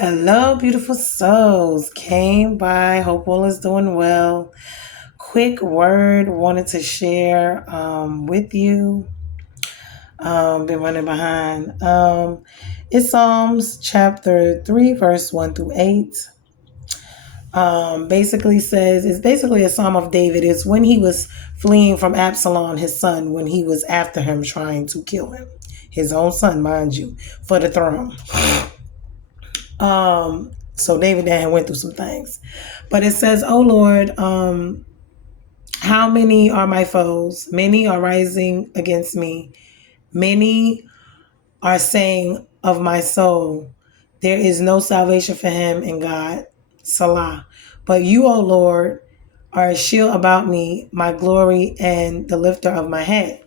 Hello, beautiful souls. Came by. Hope all is doing well. Quick word wanted to share with you. Been running behind. It's Psalms chapter 3, verse 1 through 8. Basically says it's basically a Psalm of David. It's when he was fleeing from Absalom, his son, when he was after him trying to kill him. His own son, mind you, for the throne. So David had went through some things. But it says, "Oh Lord, how many are my foes? Many are rising against me. Many are saying of my soul, there is no salvation for him in God. Salah. But you, O Lord, are a shield about me, my glory and the lifter of my head.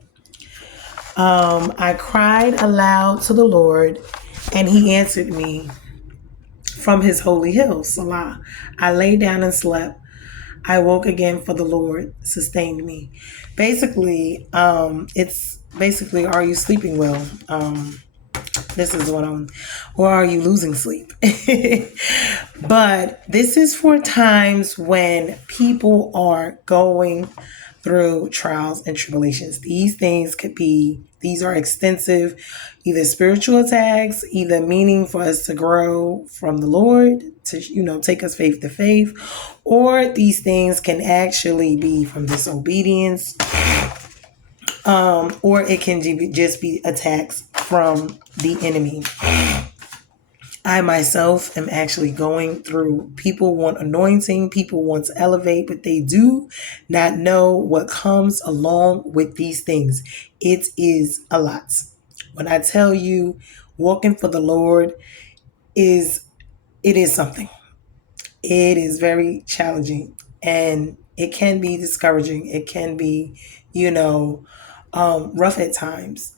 I cried aloud to the Lord, and he answered me from his holy hill. Salah. I lay down and slept. I woke again, for the Lord sustained me." Basically, it's basically, are you sleeping well? This is what or are you losing sleep? But this is for times when people are going through trials and tribulations. These are extensive, either spiritual attacks, either meaning for us to grow from the Lord, to, take us faith to faith, or these things can actually be from disobedience, or it can just be attacks from the enemy. I myself am actually going through, people want anointing, people want to elevate, but they do not know what comes along with these things. It is a lot. When I tell you, walking for the Lord it is something. It is very challenging, and it can be discouraging. It can be, rough at times.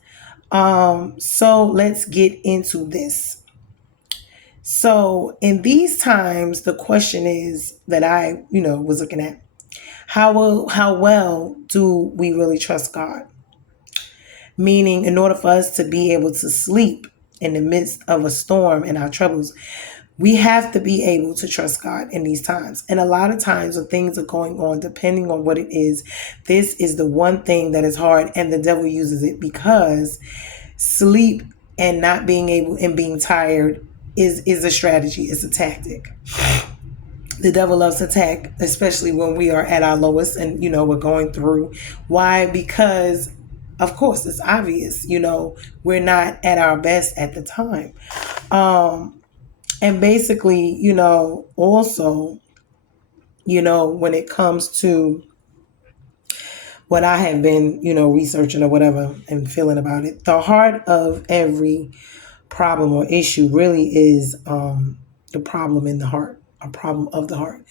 So let's get into this. So in these times, the question is that I, was looking at, how well do we really trust God? Meaning, in order for us to be able to sleep in the midst of a storm and our troubles, we have to be able to trust God in these times. And a lot of times when things are going on, depending on what it is, this is the one thing that is hard, and the devil uses it because sleep and not being able and being tired is a strategy, it's a tactic. The devil loves to attack, especially when we are at our lowest and we're going through. Why? Because of course it's obvious, we're not at our best at the time. And basically, also, when it comes to what I have been, researching or whatever and feeling about it, the heart of every problem or issue really is the problem in the heart, a problem of the heart.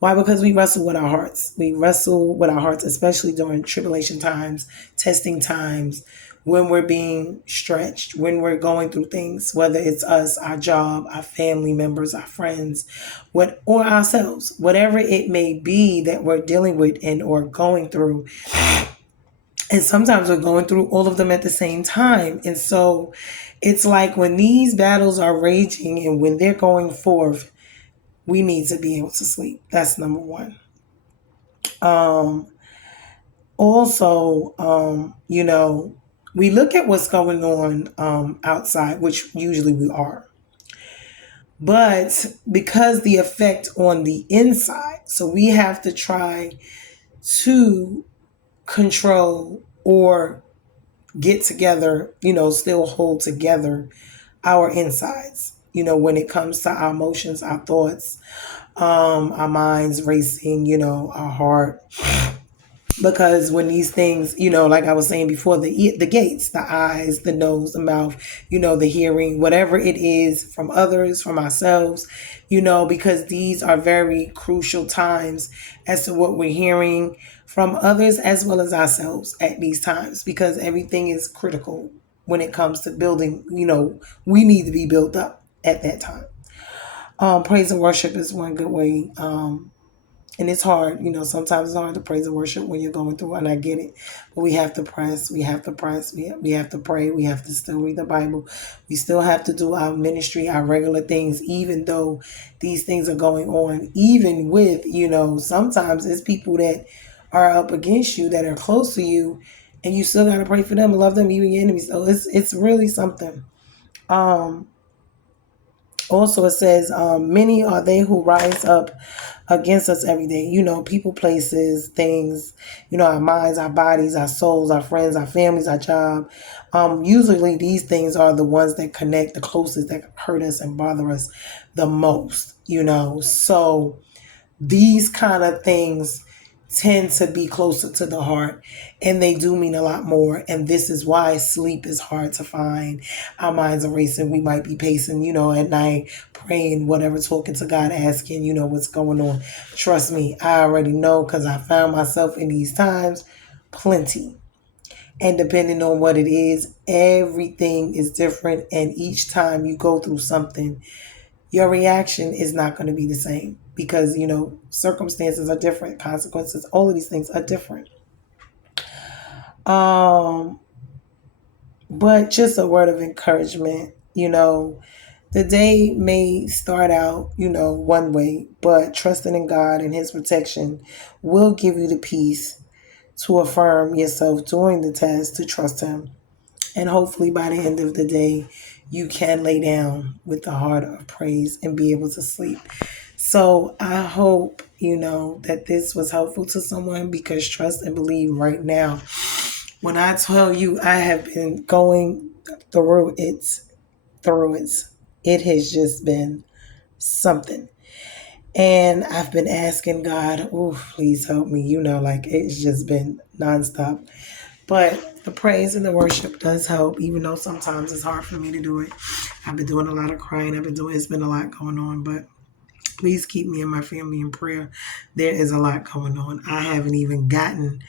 Why? Because we wrestle with our hearts. We wrestle with our hearts, especially during tribulation times, testing times, when we're being stretched, when we're going through things, whether it's us, our job, our family members, our friends, or ourselves, whatever it may be that we're dealing with and or going through. And sometimes we're going through all of them at the same time. And so it's like when these battles are raging and when they're going forth, we need to be able to sleep. That's number one. Also, we look at what's going on outside, which usually we are. But because the effect on the inside, so we have to try to control or get together, still hold together our insides, when it comes to our emotions, our thoughts, our minds racing, our heart. Because when these things, like I was saying before, the gates, the eyes, the nose, the mouth, the hearing, whatever it is from others, from ourselves, because these are very crucial times as to what we're hearing from others as well as ourselves at these times, because everything is critical when it comes to building. We need to be built up at that time. Praise and worship is one good way And it's hard, sometimes it's hard to praise and worship when you're going through, and I get it. But we have to press, we have to press, we have to pray, we have to still read the Bible. We still have to do our ministry, our regular things, even though these things are going on, even with, sometimes it's people that are up against you, that are close to you, and you still got to pray for them and love them, even your enemies. So it's really something. Um, Also, it says, many are they who rise up against us every day. People, places, things, our minds, our bodies, our souls, our friends, our families, our job. Usually these things are the ones that connect the closest, that hurt us and bother us the most. So these kind of things tend to be closer to the heart, and they do mean a lot more. And this is why sleep is hard to find. Our minds are racing. We might be pacing, at night, praying, whatever, talking to God, asking, what's going on. Trust me, I already know, because I found myself in these times plenty. And depending on what it is, everything is different. And each time you go through something, your reaction is not going to be the same, because circumstances are different, consequences, all of these things are different. um but just a word of encouragement. The day may start out one way, but trusting in God and his protection will give you the peace to affirm yourself during the test, to trust him. And hopefully by the end of the day, you can lay down with the heart of praise and be able to sleep. So I hope, that this was helpful to someone, because trust and believe right now. When I tell you I have been going through it, it has just been something. And I've been asking God, oh, please help me. Like it's just been nonstop. But the praise and the worship does help, even though sometimes it's hard for me to do it. I've been doing a lot of crying. It's been a lot going on, but please keep me and my family in prayer. There is a lot going on. I haven't even gotten,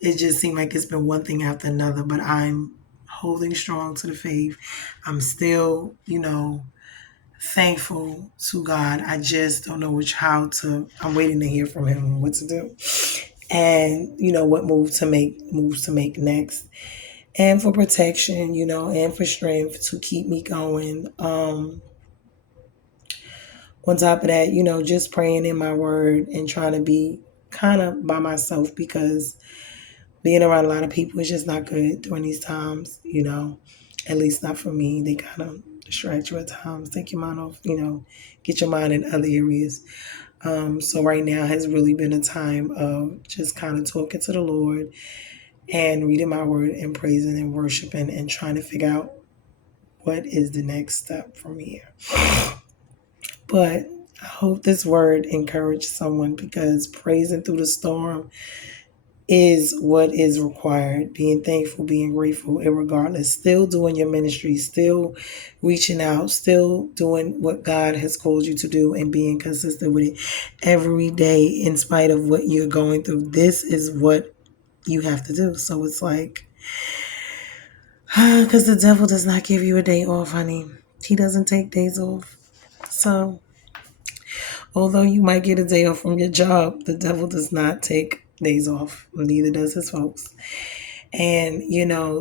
it just seemed like it's been one thing after another, but I'm holding strong to the faith. I'm still, thankful to God. I just don't know I'm waiting to hear from him what to do. And what moves to make next, and for protection, and for strength to keep me going. On top of that, just praying in my word and trying to be kind of by myself, because being around a lot of people is just not good during these times. At least not for me. They kind of distract you at times, take your mind off, get your mind in other areas. So right now has really been a time of just kind of talking to the Lord and reading my word and praising and worshiping and trying to figure out what is the next step from here. But I hope this word encouraged someone, because praising through the storm is what is required. Being thankful, being grateful, regardless. Still doing your ministry, still reaching out, still doing what God has called you to do, and being consistent with it every day in spite of what you're going through. This is what you have to do. So it's like, because the devil does not give you a day off, honey. He doesn't take days off. So although you might get a day off from your job, the devil does not take days off. Neither does his folks. And,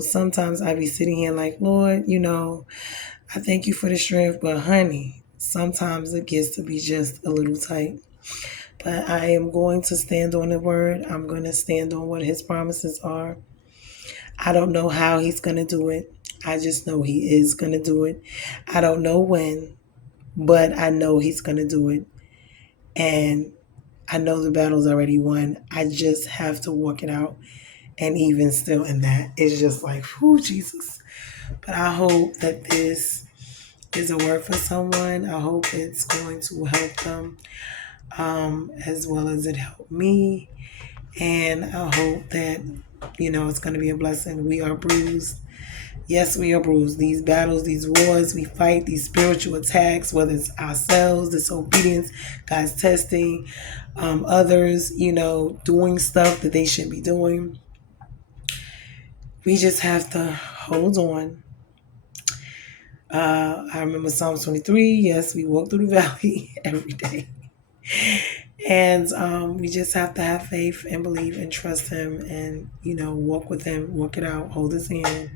sometimes I be sitting here like, Lord, I thank you for the strength, but honey, sometimes it gets to be just a little tight. But I am going to stand on the word. I'm going to stand on what his promises are. I don't know how he's going to do it. I just know he is going to do it. I don't know when, but I know he's going to do it. And I know the battle's already won. I just have to walk it out. And even still in that, it's just like, whew, Jesus. But I hope that this is a word for someone. I hope it's going to help them, as well as it helped me. And I hope that, it's going to be a blessing. We are bruised. Yes, we are bruised. These battles, these wars we fight, these spiritual attacks, whether it's ourselves, disobedience, God's testing, others, doing stuff that they shouldn't be doing. We just have to hold on. I remember Psalms 23. Yes, we walk through the valley every day. And we just have to have faith and believe and trust him and, walk with him, walk it out, hold his hand.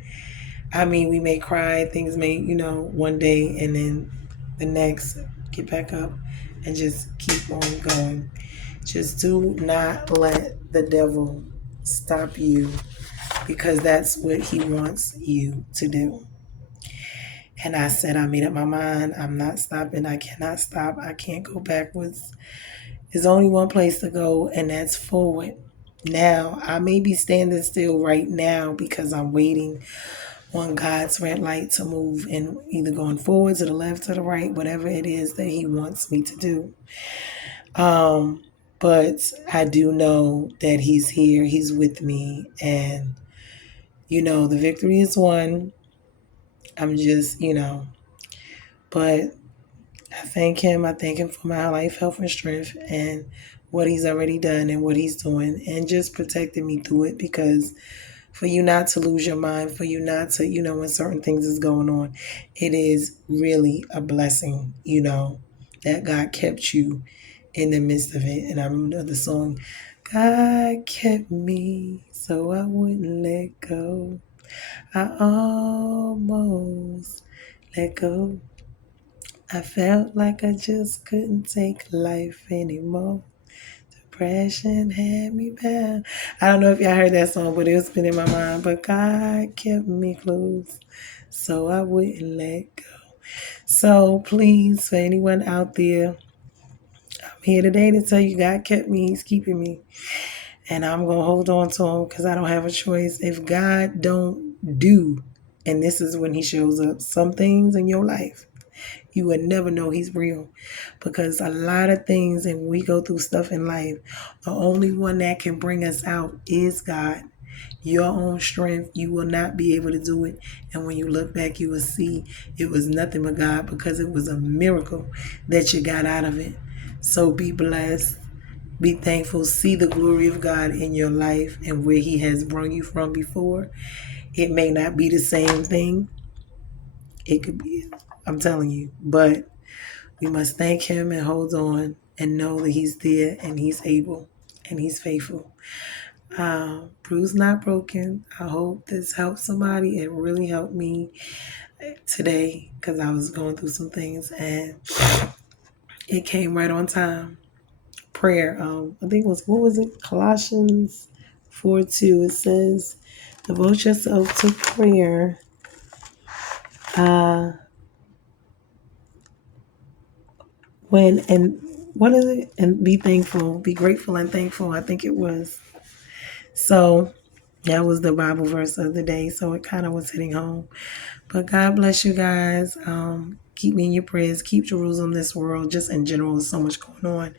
I mean, we may cry, things may, one day and then the next, get back up and just keep on going. Just do not let the devil stop you because that's what he wants you to do. And I said, I made up my mind. I'm not stopping. I cannot stop. I can't go backwards. There's only one place to go, and that's forward. Now, I may be standing still right now because I'm waiting on God's red light to move and either going forward to the left or the right, whatever it is that he wants me to do. But I do know that he's here, he's with me, and the victory is won. I'm just, but I thank him. I thank him for my life, health, and strength, and what he's already done and what he's doing, and just protecting me through it. Because for you not to lose your mind, for you not to, when certain things is going on, it is really a blessing, that God kept you in the midst of it. And I remember the song, God kept me so I wouldn't let go. I almost let go. I felt like I just couldn't take life anymore. Depression had me bound. I don't know if y'all heard that song, but it's been in my mind. But God kept me close, so I wouldn't let go. So please, for anyone out there, I'm here today to tell you God kept me. He's keeping me. And I'm going to hold on to him because I don't have a choice. If God don't do, and this is when he shows up, some things in your life, you would never know he's real, because a lot of things, and we go through stuff in life, the only one that can bring us out is God. Your own strength, you will not be able to do it. And when you look back, you will see it was nothing but God, because it was a miracle that you got out of it. So be blessed, be thankful, see the glory of God in your life and where he has brought you from before. It may not be the same thing. It could be, I'm telling you, but we must thank him and hold on and know that he's there and he's able and he's faithful. Bruised Not Broken. I hope this helps somebody. It really helped me today because I was going through some things and it came right on time. Prayer. I think it was, what was it? Colossians 4:2. It says, devote yourself to prayer. When and what is it? And be thankful, be grateful and thankful. I think it was. So that was the Bible verse of the day. So it kind of was hitting home. But God bless you guys. Keep me in your prayers. Keep Jerusalem, this world, just in general. There's so much going on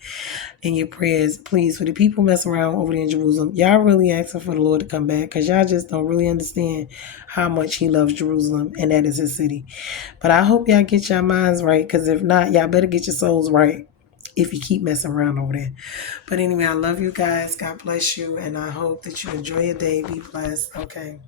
in your prayers. Please, for the people messing around over there in Jerusalem, y'all really asking for the Lord to come back because y'all just don't really understand how much he loves Jerusalem, and that is his city. But I hope y'all get your minds right, because if not, y'all better get your souls right if you keep messing around over there. But anyway, I love you guys. God bless you. And I hope that you enjoy your day. Be blessed. Okay.